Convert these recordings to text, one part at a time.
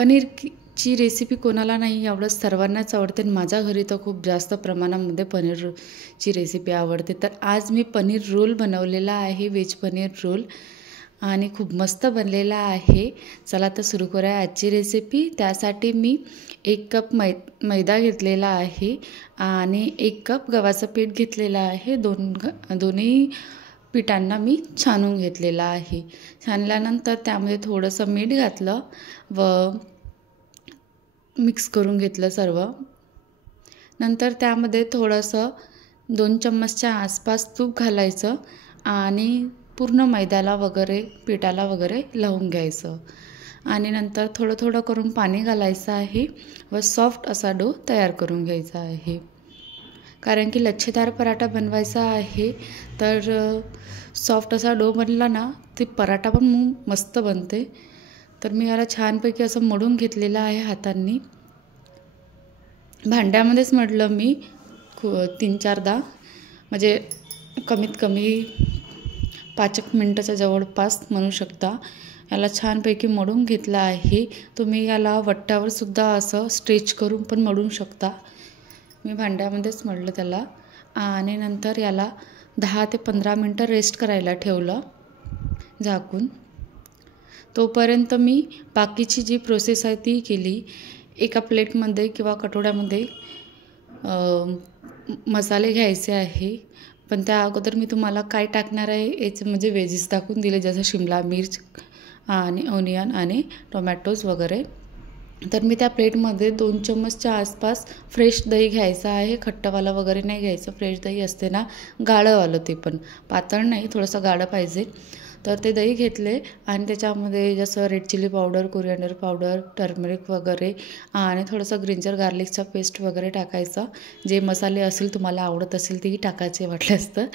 पनीरची रेसिपी कोणाला नाही आवडत, सर्वांनाच आवडते आणि माझ्या घरी तर खूप जास्त प्रमाणामध्ये पनीरची रेसिपी आवडते. तर आज मी पनीर रोल बनवलेला आहे, व्हेज पनीर रोल, आणि खूप मस्त बनलेला आहे. चला तर सुरू करूया आजची रेसिपी. त्यासाठी मी 1 कप मैदा घेतलेला आहे आणि 1 कप गव्हाचं पीठ घेतलेलं आहे. दोन्ही पिठांना मी छानून घेतलेला आहे. छानल्यानंतर त्यामध्ये थोडंसं मीठ घातलं व मिक्स करून घेतलं सर्व. नंतर त्यामध्ये थोडंसं 2 चम्मचच्या आसपास तूप घालायचं आणि पूर्ण मैद्याला वगैरे पिठाला वगैरे लावून घ्यायचं. आणि नंतर थोडं थोडं करून पाणी घालायचं आहे व सॉफ्ट असा डो तयार करून घ्यायचा आहे. कारण की लच्छेदार पराठा बनवायचा आहे, तर सॉफ्ट असा डो बनला ना ते पराठा पण मस्त बनते. तर मी याला छानपैकी असं मळून घेतलेलं आहे हातांनी. भांड्यामध्येच मळलं मी 3-4दा, म्हणजे कमीत कमी 5 मिनटाच्या जवळपास म्हणू शकता. याला छानपैकी मळून घेतलं आहे. तुम्ही याला वट्ट्यावर सुद्धा असं स्ट्रेच करून पण मळू शकता. मी भांड्यामध्येच मळलं त्याला आणि नंतर याला 10 ते 15 मिनटं रेस्ट करायला ठेवलं झाकून. तोपर्यंत मी बाकीची जी प्रोसेस आहे ती केली. एका प्लेटमध्ये किंवा कटोऱ्यामध्ये मसाले घ्यायचे आहे. पण त्या अगोदर मी तुम्हाला काय टाकणार आहे याचे म्हणजे व्हेजीस टाकून दिले, जसं शिमला मिर्च आणि ओनियन आणि टोमॅटोज वगैरे. तर मी त्या प्लेटमध्ये 2 चम्मचच्या आसपास फ्रेश दही घ्यायचं आहे. खट्टवालं वगैरे नाही घ्यायचं. फ्रेश दही असते ना, गाढंवालं, ते पण पातळ नाही, थोडंसं गाढं पाहिजे. तर ते दही घेतले आणि त्याच्यामध्ये जसं red chilli powder, coriander powder, turmeric वगैरे आणि थोडंसं जिंजर गार्लिकचा पेस्ट वगैरे टाकायचा. जे मसाले असेल तुम्हाला आवडत असेल तेही टाकायचे वाटलं असतं.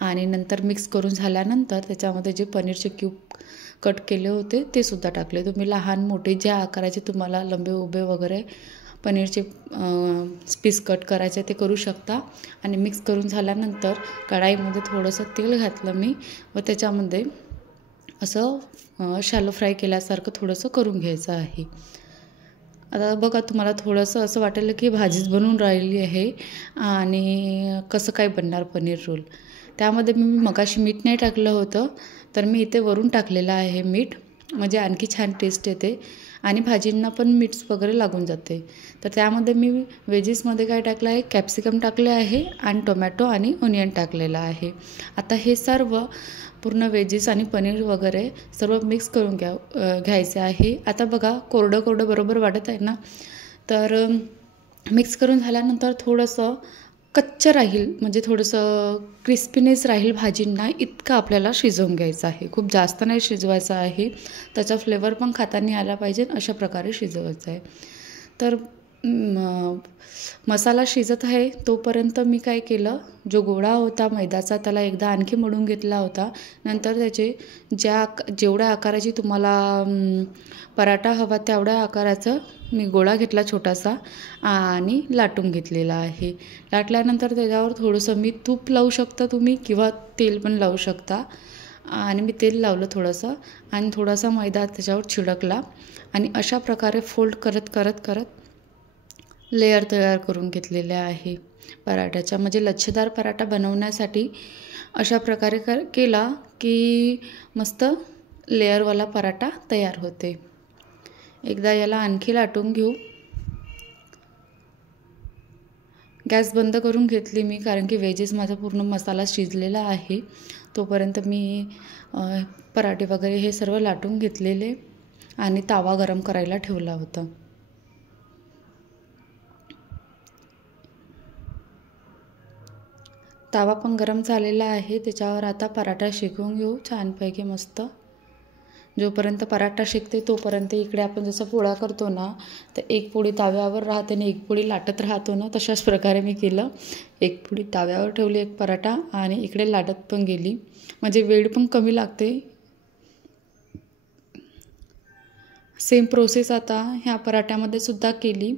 आणि नंतर मिक्स करून झाल्यानंतर त्याच्यामध्ये जे पनीरचे क्यूब कट केले होते ते सुद्धा टाकले. तुम्ही लहान मोठे ज्या आकाराचे तुम्हाला लंबे उभे वगैरे पनीरचे पीस कट करायचे ते करू शकता. आणि मिक्स करून झाल्यानंतर कढाईमध्ये थोडंसं तेल घातलं मी व त्याच्यामध्ये असं शॅलो फ्राय केल्यासारखं थोडंसं करून घ्यायचं आहे. आता बघा, तुम्हाला थोडंसं असं वाटेल की भाजीच बनवून राहिली आहे आणि कसं काय बनणार पनीर रोल. त्यामध्ये मी मगाशी मीठ नाही टाकलं होतं, तर मी इथे वरून टाकलेलं आहे मीठ, म्हणजे आणखी छान टेस्ट येते आणि भाजींना पण मीठ वगैरे लागून जाते. तर त्यामध्ये मी व्हेजीसमध्ये काय टाकलं आहे, कॅप्सिकम टाकले आहे आणि टोमॅटो आणि ओनियन टाकलेलं आहे. आता हे सर्व पूर्ण व्हेजीस आणि पनीर वगैरे सर्व मिक्स करून घ्यायचे आहे. आता बघा, कोरडं कोरडं बरोबर वाटत आहे ना. तर मिक्स करून झाल्यानंतर थोडंसं कच्चं राहील, म्हणजे थोडंसं क्रिस्पीनेस राहील भाजींना, इतकं आपल्याला शिजवून घ्यायचं आहे. खूप जास्त नाही शिजवायचं आहे. त्याचा फ्लेवर पण खाताना आला पाहिजे, अशा प्रकारे शिजवायचं आहे. तर मसाला शिजत आहे तोपर्यंत मी काय केलं, जो गोळा होता मैद्याचा त्याला एकदा आणखी मळून घेतला होता. नंतर त्याचे जेवढ्या आकाराची तुम्हाला पराठा हवा तेवढ्या आकाराचं मी गोळा घेतला छोटासा आणि लाटून घेतलेला आहे. लाटल्यानंतर त्याच्यावर थोडंसं मी तूप लावू शकता तुम्ही किंवा तेल पण लावू शकता. आणि मी तेल लावलं थोडंसं आणि थोडासा मैदा त्याच्यावर छिडकला आणि अशा प्रकारे फोल्ड करत करत करत लेयर तयार करून घेतलेले आहे पराठ्याच्या. म्हणजे लच्छेदार पराठा बनवण्यासाठी अशा प्रकारे केला की मस्त लेयरवाला पराठा तयार होते. एकदा याला आणखी लाटून घेऊ. गॅस बंद करून घेतली मी, कारण की व्हेजेस माझा पूर्ण मसाला शिजलेला आहे. तोपर्यंत मी पराठे वगैरे हे सर्व लाटून घेतलेले आणि तवा गरम करायला ठेवला होता. तवा पण गरम झालेला आहे. त्याच्यावर आता पराठा शेकून घेऊ छानपैकी मस्त. जोपर्यंत पराठा शेकते तोपर्यंत इकडे आपण जसं पोळा करतो ना, तर एक पोळी ताव्यावर राहते आणि एक पोळी लाटत राहतो ना, तशाच प्रकारे मी केलं. एक पोळी ताव्यावर ठेवली, एक पराठा, आणि इकडे लाटत पण गेली, म्हणजे वेळ पण कमी लागते. सेम प्रोसेस आता ह्या पराठ्यामध्ये सुद्धा केली.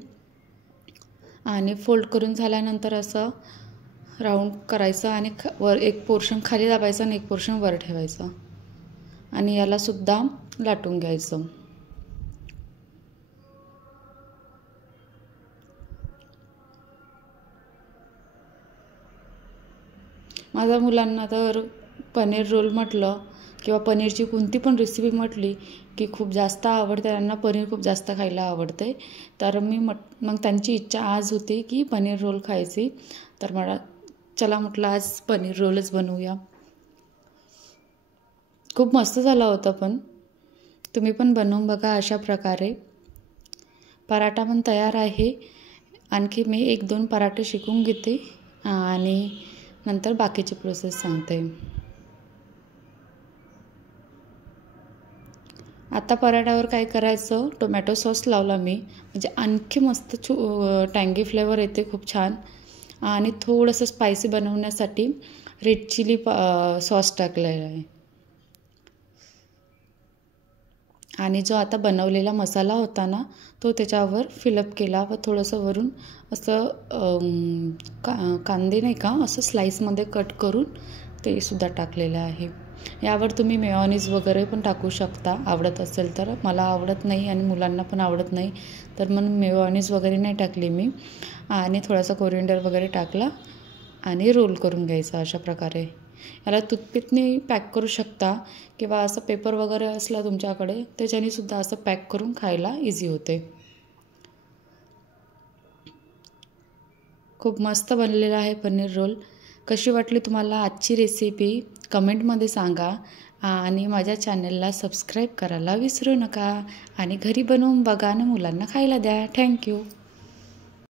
आणि फोल्ड करून झाल्यानंतर असं राऊंड करायचं आणि वर एक पोर्शन खाली दाबायचं आणि एक पोर्शन वर ठेवायचं आणि याला सुद्धा लाटून घ्यायचं. माझ्या मुलांना तर पनीर रोल म्हटलं किंवा पनीरची कोणती पण रेसिपी म्हटली की खूप जास्त आवडते. त्यांना पनीर खूप जास्त खायला आवडते. तर मग त्यांची इच्छा आज होती की पनीर रोल खायची. तर मला चला म्हटलं आज पनीर रोलच बनवूया. खूप मस्त झाला होता. पण तुम्ही पण बनवून बघा अशा प्रकारे. पराठा पण तयार आहे. आणखी मी 1-2 पराठे शिकून घेते आणि नंतर बाकीची प्रोसेस सांगते. आता पराठ्यावर काय करायचं, टोमॅटो सॉस लावला मी, म्हणजे आणखी मस्त टँगी फ्लेवर येते खूप छान. आणि थोडंसं स्पायसी बनवण्यासाठी रेड चिली सॉस टाकलेला आहे. आणि जो आता बनवलेला मसाला होता ना, तो त्याच्यावर फिलअप केला व थोडंसं वरून असं कांदे नाही का असं स्लाईसमध्ये कट करून ते सुद्धा टाकलेलं आहे. यावर तुम्ही मेयोनीज वगैरे पण टाकू शकता आवडत असेल तर. मला आवडत नाही आणि मुलांना पण आवडत नाही, तर म्हणून मेयोनीज वगैरे नाही टाकली मी. आणि थोडासा कोरिएंडर वगैरे टाकला आणि रोल करून घ्यायचा अशा प्रकारे. याला टूथपिकने पॅक करू शकता किंवा असं पेपर वगैरे असला तुमच्याकडे त्याच्याने सुद्धा असं पॅक करून खायला इझी होते. खूप मस्त बनलेला आहे पनीर रोल. कशी वाटली तुम्हाला आजची रेसिपी कमेंटमध्ये सांगा. आणि माझ्या चॅनलला सबस्क्राईब करायला विसरू नका. आणि घरी बनवून बघा आणि मुलांना खायला द्या. थँक्यू.